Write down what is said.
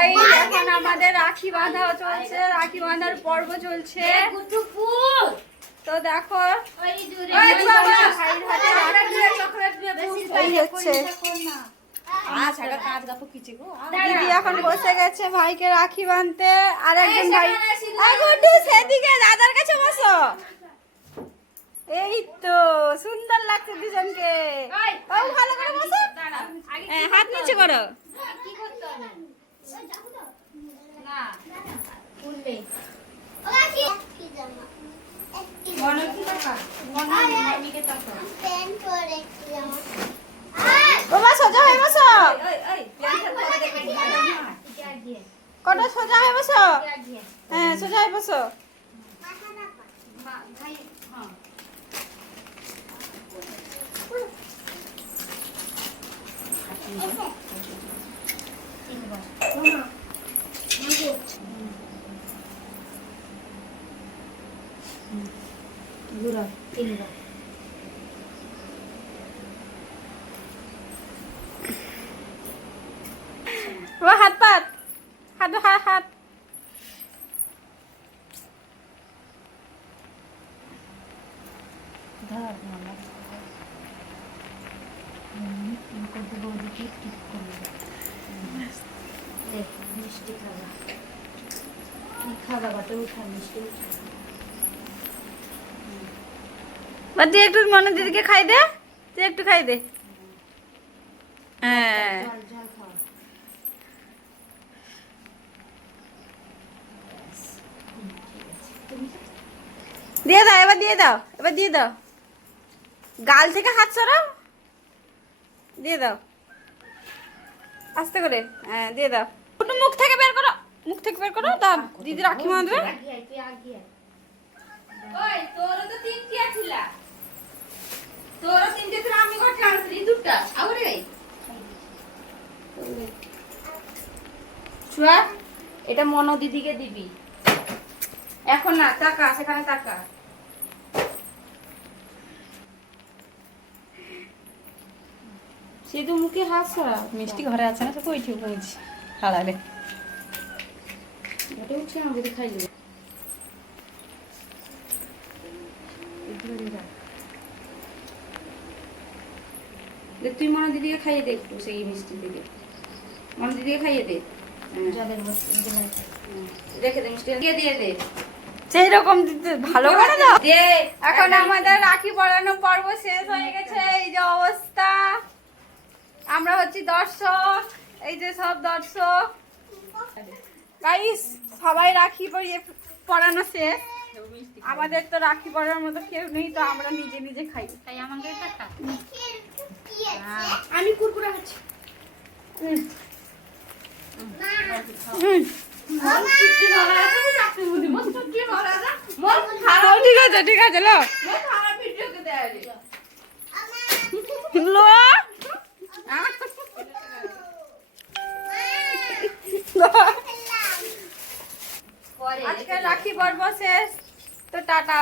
Guys এখন আমাদের রাখি বাঁধা চলছে, রাখি বাঁধার পর্ব চলছে। তো দেখো দিদি এখন বসে গেছে ভাইকে রাখি বাঁধতে। আর একজন ভাই সেদিকে দাদার কাছে বসো। এই তো সুন্দর লাগছে দুজনকে। ভালো করে বসো, হাত নিচে করো। বাবা সোজা হয়ে বসো, কটা সোজা হয়ে বসো। হ্যাঁ সোজা হয়ে বসো। হাত পাত হাত হাত হাত মিষ্টি খাওয়া খাওয়া বাটে উঠা মিষ্টি তুই একটু মনে দিদিকে খাই দে, তুই একটু খাই দে। হ্যাঁ দিয়ে দাও, এবার দিয়ে দাও, এবার দিয়ে দাও। গাল থেকে হাত সরাও, দিয়ে দাও আস্তে করে। হ্যাঁ দিয়ে দাও। একটু মুখ থেকে বের করো, মুখ থেকে বের করো। দাও দিদি রাখি বাঁধবে। তোরও তো তিনটি আছিল, তোরও তিনটে ছিল, আমি কটা আনছি দুটো আউরে ছুয়া। এটা মনো দিদিকে দিবি এখন না, টাকা সেখানে টাকা। শুধু মুখে হাত সরা। মিষ্টি ঘরে আছে না, তো কই ঠিক বলছি হালালে এটা উঠছে না, যদি খাই দিবে। দেখ তুই মনে দিদিকে খাইয়ে দে একটু, সেই মিষ্টি দিকে মনে দিদিকে খাইয়ে দে। রেখে দে মিষ্টি দিয়ে দিয়ে দে, সেই রকম দিতে ভালো করে দাও। এখন আমাদের রাখি পরানো পর্ব শেষ হয়ে গেছে। এই যে অবস্থা, আমরা হচ্ছি দর্শক, এই যে সব দর্শক গাইস, সবাই রাখি পরানো শেষ। আমাদের তো রাখি পরানোর মতো কেউ নেই, তো আমরা নিজে নিজে খাই। তাই আমাকে আমি কুরকুরে খাচ্ছি। ঠিক আছে ঠিক আছে লো লো। আজকে রাখি পর্ব শেষ, তো টাটা।